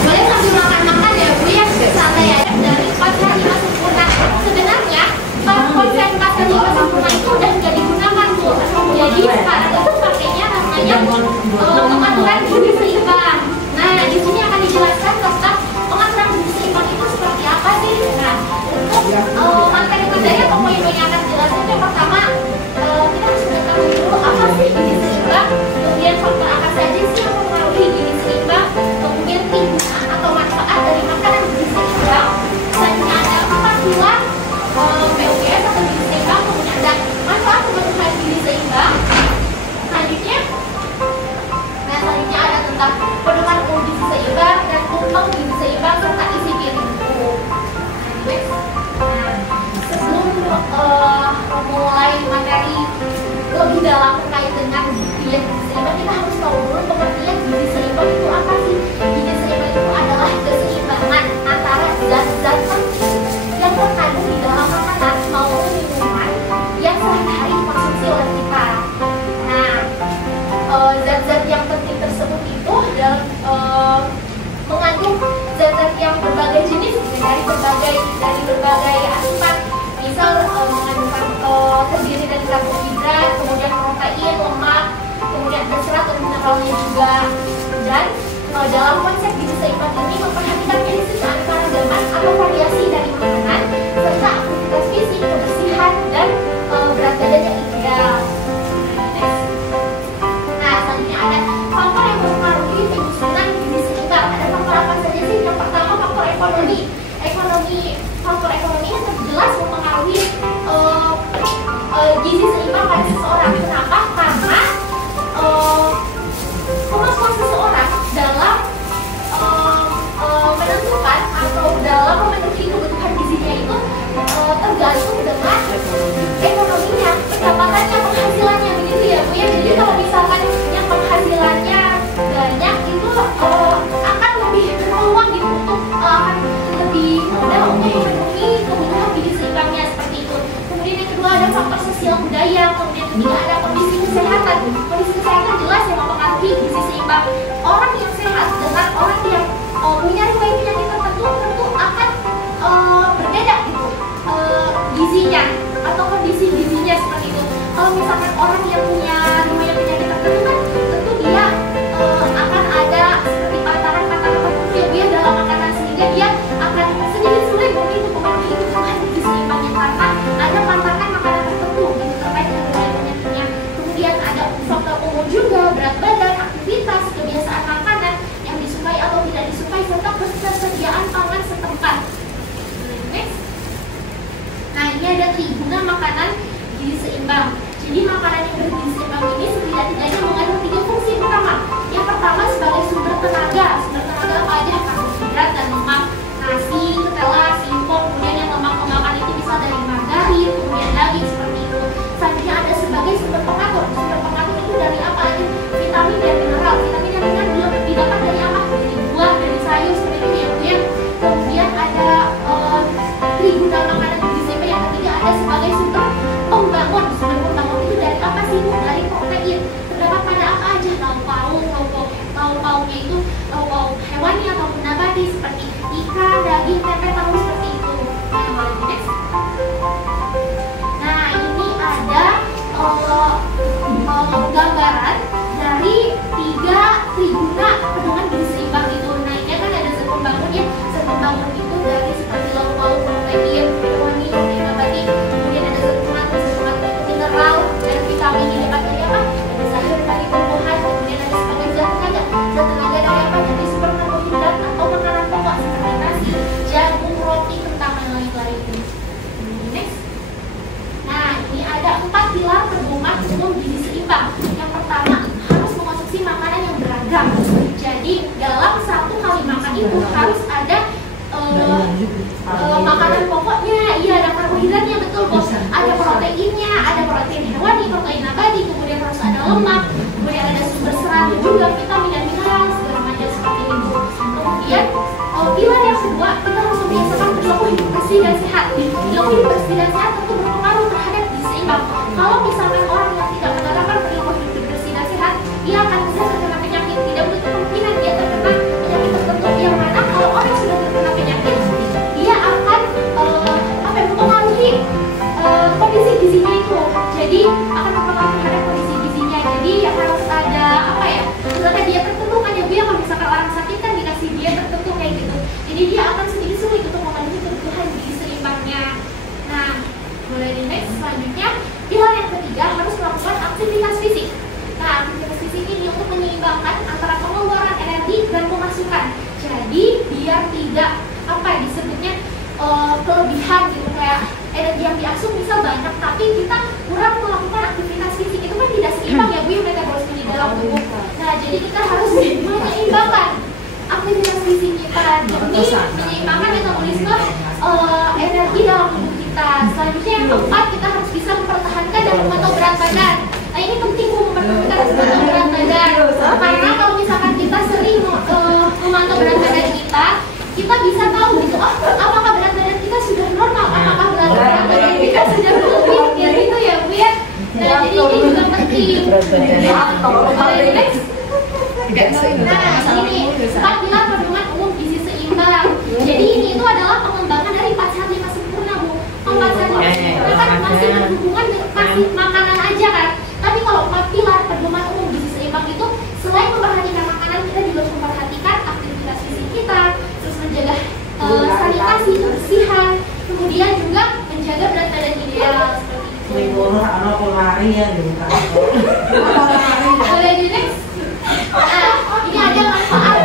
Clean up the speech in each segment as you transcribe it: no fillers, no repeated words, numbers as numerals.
Boleh sambil makan-makan ya Bu ya, santai aja dari konser 5 sempurna. Sebenarnya konser pasar 5 sempurna itu udah nggak digunakan tuh. Jadi sekarang itu pakainya namanya pengaturan gizi seimbang. Nah di sini akan dijelaskan tentang pengaturan gizi seimbang itu seperti apa sih. Nah untuk materi-materi atau poin-poin yang akan dijelaskan yang pertama kita harus mengetahui dulu apa sih gizi seimbang, kemudian faktor apa saja sih yang mempengaruhi gizi seimbang, kemudian kegunaan atau manfaat dari makanan gizi seimbang. Selanjutnya ada 4 pilar PUGS atau gizi seimbang, kemudian ada manfaat kebutuhan gizi seimbang. Selanjutnya ada tentang pedoman gizi seimbang dan tumpeng gizi seimbang serta isi piring buku. Sebelum memulai materi lebih dalam terkait dengan diet gizi seimbang, kita harus tahu dulu pengertian gizi seimbang itu apa sih. Gizi seimbang itu adalah keseimbangan antara zat-zat penting yang terkandung di dalam makanan maupun minuman yang sehari-hari dikonsumsi oleh kita. Nah, zat-zat yang penting tersebut itu adalah mengandung zat-zat yang berbagai jenis dari berbagai asupan. Misal mengandungkan terdiri dari karbohidrat, kemudian protein, lemak, kemudian ada serat dan mineralnya juga. Dan dalam konsep gizi seimbang ini memperhatikan medis keanekaragaman atau variasi dari makanan serta aktivitas fisik, kebersihan dan berat badan yang ideal. Nah, selanjutnya ada faktor yang mempengaruhi penyusunan gizi seimbang. Ada faktor apa saja sih? Yang pertama faktor ekonomi. Faktor ekonomi yang jelas mempengaruhi gizi seimbang pada seseorang. Kenapa? Karena kemampuan seseorang dalam menentukan atau dalam memenuhi kebutuhan gizinya itu tergantung dengan ekonominya, pendapatannya, penghasilannya, begitu ya Bu ya. Jadi kalau misalkan yang penghasilannya banyak itu akan lebih berpeluang gitu untuk akan lebih mudah untuk memenuhi kebutuhan gizi seimbangnya seperti itu. Kemudian yang kedua ada faktor sosial budaya, kemudian ketiga ada kondisi kesehatan. Kondisi kesehatan jelas yang mempengaruhi gizi seimbang. Orang yang sehat dengan orang yang punya riwayat penyakit tertentu tentu akan berbeda gitu gizinya atau kondisi gizinya seperti itu. Kalau misalkan orang yang punya riwayat penyakit tertentu kan tentu dia akan ada seperti pantangan-pantangan tertentu yang dia dalam makanan sehingga dia akan sedikit sulit mungkin untuk memenuhi kebutuhan gizi seimbangnya karena ada pantangan makanan tertentu gitu terkait dengan riwayat penyakitnya. Kemudian ada faktor umur juga, berat badan, aktivitas, kebiasaan makanan yang disukai atau tidak disukai serta ketersediaan pangan setempat. Next. Nah, ini ada triguna makanan gizi seimbang. Jadi makanan yang bergizi seimbang ini setidak-tidaknya mengandung 3 fungsi utama. Yang pertama sebagai sumber tenaga. Sumber tenaga apa aja? Karbohidrat dan lemak. Nasi, ketela, singkong, kemudian yang lemak-lemakan itu bisa dari margarin, kemudian daging seperti itu. Selanjutnya ada sebagai sumber pengatur. Sumber pengatur itu dari apa aja? Vitamin dan mineral. Vitamin dan mineral didapat dari apa? Dari buah, dari sayur seperti itu ya Bu ya. Kemudian ada triguna makanan gizi seimbang. Yang ketiga ada sebagai sumber pembangun. Sumber pembangun itu dari apa sih Bu? Dari protein. Terdapat pada apa aja? Lauk-pauknya itu lauk-pauk hewani ataupun nabati seperti ikan, daging, tempe, tahu seperti itu. Nah, ini ada gambaran dari 3 triguna pedoman gizi seimbang itu. Nah, ini kan ada zat pembangun ya. Zat pembangun itu dari seperti lauk-pauk, protein, hewani, nabati. Kemudian ada zat pengatur itu mineral dan vitamin ini dapat dari apa? Dari sayur, dari tumbuhan. Kemudian ada sebagai zat tenaga. Zat tenaga dari apa? Dari sumber karbohidrat atau makanan pokok seperti nasi, jagung, roti, kentang dan lain-lain. Next. Nah, ini ada 4 pilar pedoman umum gizi seimbang. Yang pertama, harus mengonsumsi makanan yang beragam. Jadi, dalam satu kali makan itu harus ada makanan pokoknya. Iya, ada karbohidratnya, betul Bos. Ada proteinnya, ada protein hewani, protein nabati, kemudian harus ada lemak, kemudian ada sumber serat juga, vitamin dan mineral segala macam seperti itu. Kemudian pilar yang kedua, kita harus dia harus ada apa ya, misalkan dia tertentu kan ya Bu ya, kalau misalkan orang sakit kan dikasih dia tertentu kayak gitu, jadi dia akan sedikit sulit untuk memenuhi kebutuhan gizi seimbangnya. Nah, mulai di next selanjutnya, pilar yang ketiga harus melakukan aktivitas fisik. Nah, aktivitas fisik ini untuk menyeimbangkan antara pengeluaran energi dan pemasukan. Jadi biar tidak apa ya, disebutnya kelebihan gitu, kayak energi yang diasuh bisa banyak tapi kita kurang melakukan aktivitas fisik, itu kan tidak seimbang ya Bu ya metabolisme di dalam tubuh. Nah, jadi kita harus menyeimbangkan aktivitas fisik kita demi menyeimbangkan metabolisme energi dalam tubuh kita. Selanjutnya yang keempat, kita harus bisa mempertahankan dan memantau berat badan. Nah, ini penting Bu, mempertahankan dan memantau berat badan, karena kalau misalkan kita sering memantau berat badan kita bisa tahu gitu, apakah berat badan kita sudah normal, apakah berat badan kita sudah berlebih, ya gitu ya Bu ya. Nah, jadi ini juga penting. Nah, ini 4 pilar pedoman umum gizi seimbang. Jadi ini itu adalah pengembangan dari 4 sehat 5 sempurna Bu. Kalau 4 sehat 5 sempurna kan masih berhubungan dengan kasih makanan aja kan. Tapi kalau 4 pilar pedoman umum gizi seimbang itu selain memperhatikan makanan, kita juga memperhatikan aktivitas fisik kita, terus menjaga sanitasi, kebersihan, kemudian juga menjaga berat badan ideal seperti itu. Boleh di next. Nah, ini ada manfaat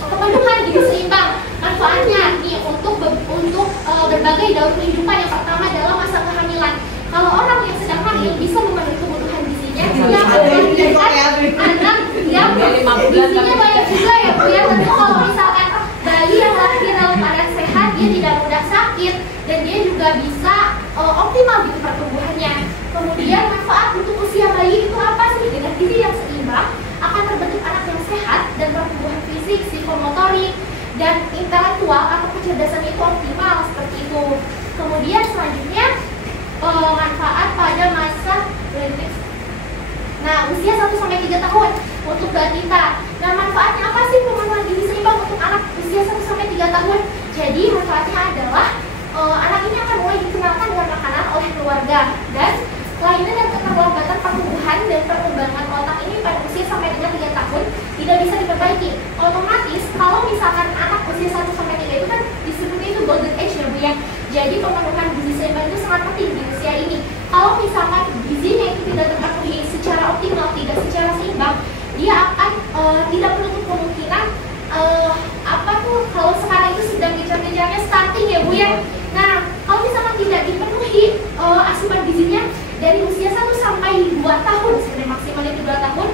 pemenuhan gizi seimbang. Manfaatnya nih untuk berbagai daur kehidupan. Yang pertama adalah masa kehamilan. Kalau orang yang sedang hamil bisa memenuhi kebutuhan gizinya, dia akan melahirkan anak yang gizinya banyak juga ya Bu ya. Tentu kalau misalkan bayi yang lahir dalam keadaan sehat, dia tidak mudah sakit dan dia juga bisa optimal gitu pertumbuhannya. Kemudian manfaat untuk usia bayi itu apa sih? Dengan gizi yang seimbang akan terbentuk anak yang sehat dan pertumbuhan fisik, psikomotorik, dan intelektual atau kecerdasan itu optimal seperti itu. Kemudian selanjutnya manfaat pada masa usia 1-3 tahun untuk balita. Nah, manfaatnya apa sih pemenuhan gizi seimbang untuk anak usia 1-3 tahun? Jadi manfaatnya adalah anak ini akan mulai dikenalkan dengan makanan oleh keluarga, dan kelainan dan keterlambatan pertumbuhan dan perkembangan otak ini pada usia sampai dengan 3 tahun tidak bisa diperbaiki. Otomatis kalau misalkan anak usia 1-3 itu kan disebutnya itu golden age ya Bu ya. Jadi pemenuhan gizi seimbang itu sangat penting di usia ini. Kalau misalkan gizinya itu tidak terpenuhi secara optimal, tidak secara seimbang, dia akan tidak menutup kemungkinan kalau sekarang itu sedang gencar-gencarnya stunting ya Bu ya. Nah, kalau misalkan tidak dipenuhi asupan gizinya dari usia 1-2 tahun, sebenarnya maksimalnya 2 tahun,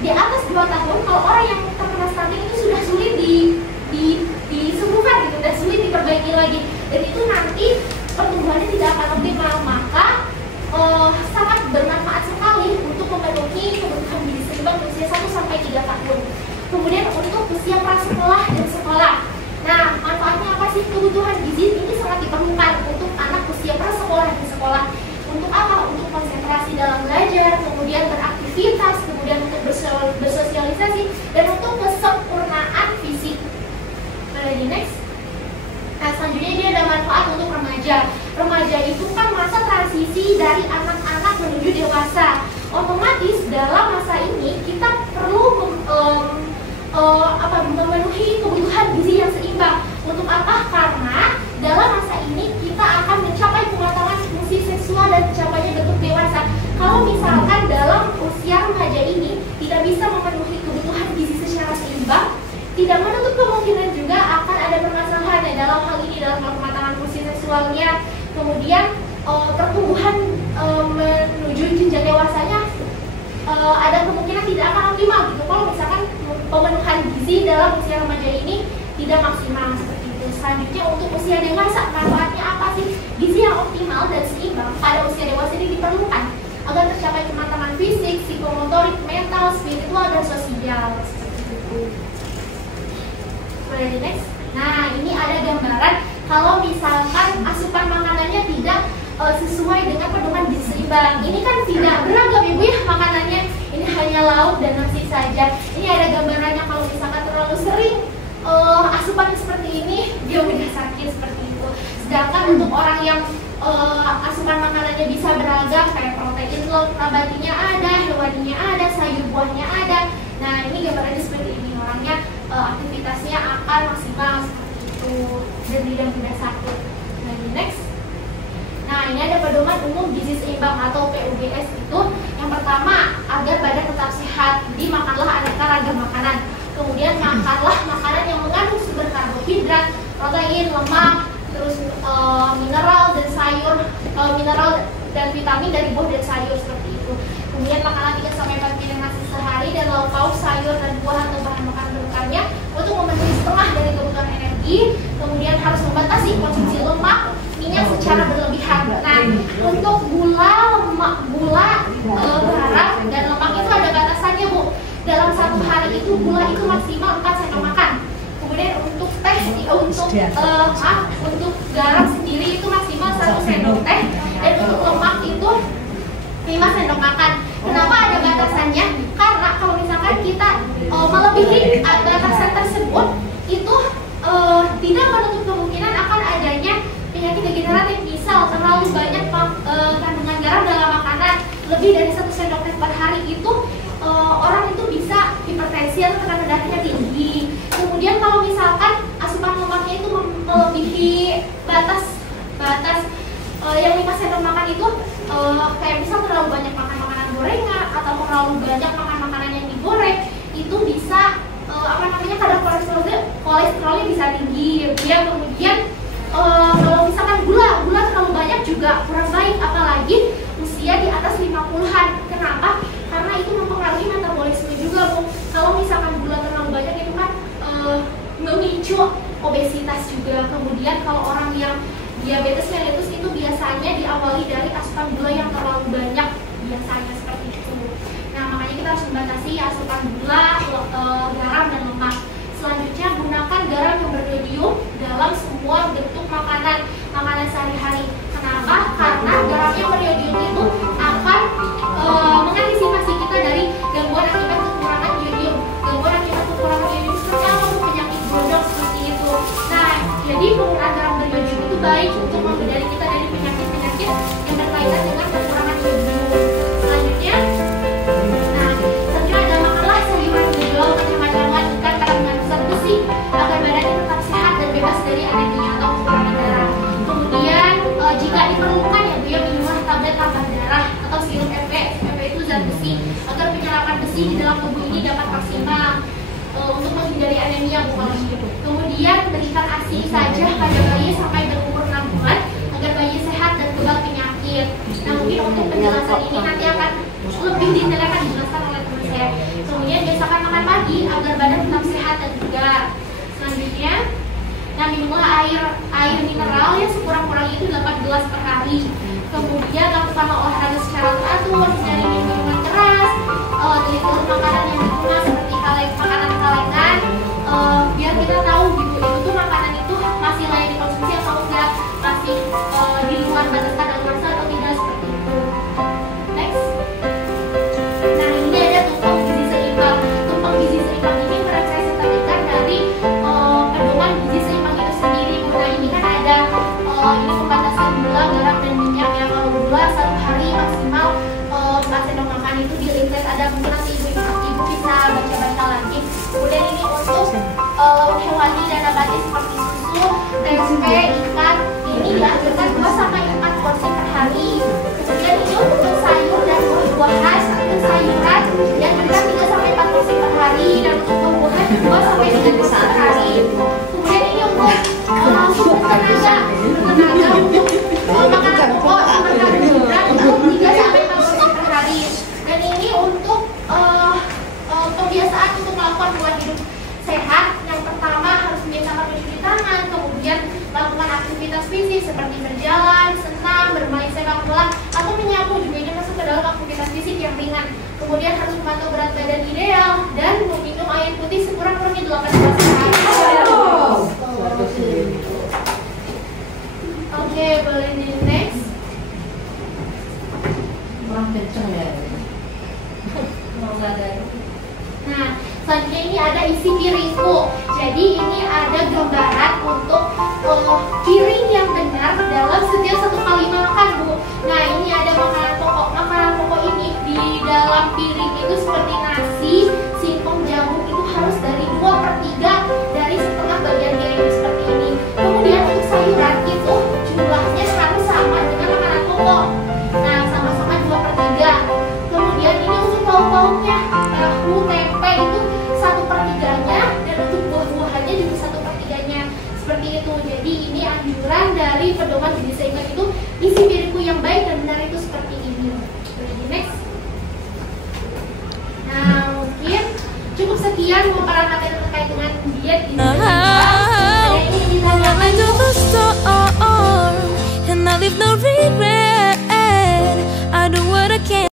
di atas 2 tahun, kalau orang yang terkena stunting itu sudah sulit disembuhkan gitu, dan sulit diperbaiki lagi, dan itu nanti pertumbuhannya tidak akan optimal. Maka sangat bermanfaat sekali untuk memenuhi kebutuhan gizi seimbang usia 1-3 tahun. Kemudian untuk usia prasekolah dan sekolah. Nah, manfaatnya apa sih? Kebutuhan gizi ini sangat diperlukan untuk anak usia prasekolah dan sekolah. Untuk apa? Untuk konsentrasi dalam belajar, kemudian beraktivitas, kemudian untuk bersosialisasi, dan untuk kesempurnaan fisik. Boleh di next. Nah, selanjutnya ini ada manfaat untuk remaja. Remaja itu kan masa transisi dari anak-anak menuju dewasa. Otomatis dalam masa ini kita perlu memenuhi kebutuhan gizi yang seimbang. Untuk apa? Karena dalam masa ini kita akan mencapai kematangan fungsi seksual dan mencapainya bentuk dewasa. Kalau misalkan dalam usia remaja ini tidak bisa memenuhi kebutuhan gizi secara seimbang, tidak menutup kemungkinan juga akan ada permasalahan dalam hal ini, dalam kematangan fungsi seksualnya. Kemudian pertumbuhan menuju jenjang dewasanya ada kemungkinan tidak akan optimal gitu kalau misalkan pemenuhan gizi dalam usia remaja ini tidak maksimal seperti itu. Selanjutnya untuk usia dewasa, manfaatnya apa sih? Gizi yang optimal dan seimbang pada usia dewasa ini diperlukan agar tercapai kematangan fisik, psikomotorik, mental, spiritual, dan sosial seperti itu. Boleh di next. Nah, ini ada gambaran kalau misalkan asupan makanannya tidak sesuai dengan pedoman gizi seimbang. Ini kan tidak beragam Ibu ya makanannya. Ini hanya lauk dan nasi saja. Ini ada gambarannya kalau misalkan terlalu sering asupan seperti ini, dia mudah sakit seperti itu. Sedangkan untuk orang yang asupan makanannya bisa beragam, kayak protein nabatinya ada, hewaninya ada, sayur buahnya ada. Nah ini gambarannya seperti ini, orangnya aktivitasnya akan maksimal seperti itu dan tidak mudah sakit. Nah ini next. Nah ini ada pedoman umum gizi seimbang atau PUGS itu. Yang pertama, agar badan tetap sehat, jadi makanlah aneka ragam makanan. Kemudian makanlah makanan yang mengandung sumber karbohidrat, protein, lemak, terus mineral dan sayur, mineral dan vitamin dari buah dan sayur seperti itu. Kemudian makanlah 3-4 piring nasi sehari dan lauk pauk, sayur dan buah atau bahan makanan berbukannya untuk memenuhi setengah dari kebutuhan energi. Kemudian harus membatasi konsumsi lemak, minyak secara berlebihan. Nah, untuk gula, garam dan lemak itu ada batasannya, Bu. Dalam satu hari itu gula itu maksimal 4 sendok makan. Kemudian untuk teh, untuk garam sendiri itu maksimal 1 sendok teh, dan untuk lemak itu 5 sendok makan. Kenapa ada batasannya? Karena kalau misalkan kita melebihi batasan tersebut, itu tidak menutup kemungkinan akan adanya penyakit degeneratif. Misal terlalu banyak kandungan garam dalam makanan, lebih dari 1 sendok teh per hari, itu orang itu bisa hipertensi atau tekanan darahnya tinggi. Kemudian kalau misalkan asupan lemaknya itu melebihi batas yang 5 sendok makan itu, kayak misal terlalu banyak makan makanan gorengan atau terlalu banyak makan makanan yang digoreng, itu bisa kadar kolesterolnya bisa tinggi ya. Kemudian kalau misalkan gula terlalu banyak juga kurang baik, apalagi usia di atas 50-an. Kenapa? Karena itu mempengaruhi metabolisme juga, Bu. Kalau misalkan gula terlalu banyak itu kan memicu obesitas juga. Kemudian kalau orang yang diabetes mellitus itu biasanya diawali dari asupan gula yang terlalu banyak, biasanya seperti itu. Nah makanya kita harus membatasi asupan gula, garam dan lemak. Selanjutnya, gunakan garam yang beriodium dalam semua bentuk makanan sehari-hari. Kenapa? Karena garam yang beriodium itu akan mengantisipasi kita dari gangguan akibat kekurangan iodium. Gangguan akibat kekurangan iodium seperti apa? Penyakit gondok seperti itu. Nah, jadi penggunaan garam beriodium itu baik untuk menghindari kita dari penyakit-penyakit yang berkaitan dengan kekurangan iodium. Selanjutnya ada makanlah sayuran hijau, macam-macaman, ikan kandungan zat besi agar badannya tetap sehat dan bebas dari anemia atau kekurangan darah. Kemudian jika diperlukan ya Bu, minumlah tablet tambah darah atau sirup FP itu zat besi agar penyerapan besi di dalam tubuh ini dapat maksimal untuk menghindari anemia, Bu. Kemudian berikan ASI saja pada bayi sampai berumur 6 bulan agar bayi sehat dan kebal penyakit. Nah mungkin untuk penjelasan ini nanti akan lebih detail akan dijelaskan oleh teman saya. Kemudian biasakan makan pagi agar badan tetap sehat dan bugar. Selanjutnya, nah minumlah air mineral yang sekurang-kurangnya itu 8 gelas per hari. Kemudian lakukanlah olahraga secara teratur, hindari minuman keras, teliti makanan yang dikemas seperti makanan kalengan, biar kita tahu gitu itu tuh makanan itu masih layak dikonsumsi atau enggak, masih di luar batas kadaluarsa atau tidak, seperti itu. Next. Nah ini ada tumpeng gizi seimbang. Tumpeng gizi seimbang ini merepresentasikan dari pedoman gizi seimbang itu sendiri. Nah ini kan ada ini pembatasan gula, garam dan minyak ya. Kalau gula 1 hari maksimal 4 sendok makan itu di list ada, mungkin nanti ibu bisa baca-baca lagi. Kemudian ini untuk lauk hewani dan nabati seperti susu, tempe, ikan, ini dianjurkan 2-4 porsi per hari. Kemudian ini untuk sayur dan buah-buahan, untuk sayuran dianjurkan 3-4 porsi per hari, dan untuk buah-buahan 2-3 porsi per hari. Kemudian ini untuk tenaga untuk makanan pokok sama karbohidrat untuk 3-4 porsi per hari. Dan ini untuk kebiasaan untuk melakukan pola hidup sehat. Yang pertama harus membiasakan mencuci tangan, kemudian melakukan aktivitas fisik seperti berjalan, senam, bermain sepak bola, atau menyapu juga ini masuk ke dalam aktivitas fisik yang ringan. Kemudian harus memantau berat badan ideal dan meminum air putih sekurang-kurangnya 8 gelas per hari. Oke, boleh di next. Kurang kenceng ya. Nah, selanjutnya ini ada isi piringku. Jadi ini ada gambaran untuk piring yang benar dalam setiap satu kali makan, Bu. Nah, ini ada makanan pokok. Makanan pokok ini di dalam piring itu seperti nasi, singkong, jagung itu harus dari 2/3 dari setengah bagian piring seperti ini. Kemudian untuk sayuran itu jumlahnya harus sama dengan makanan pokok. Nah, sama-sama 2/3. Kemudian ini untuk lauk-lauknya, tahu, tempe itu 1/3-nya, dan untuk buah-buahannya juga 1/3-nya. Seperti itu. Jadi ini anjuran dari pedoman gizi seimbang itu, isi piringku yang baik dan benar itu seperti ini. Jadi next. Nah, mungkin cukup sekian pemaparan materi terkait dengan diet ini.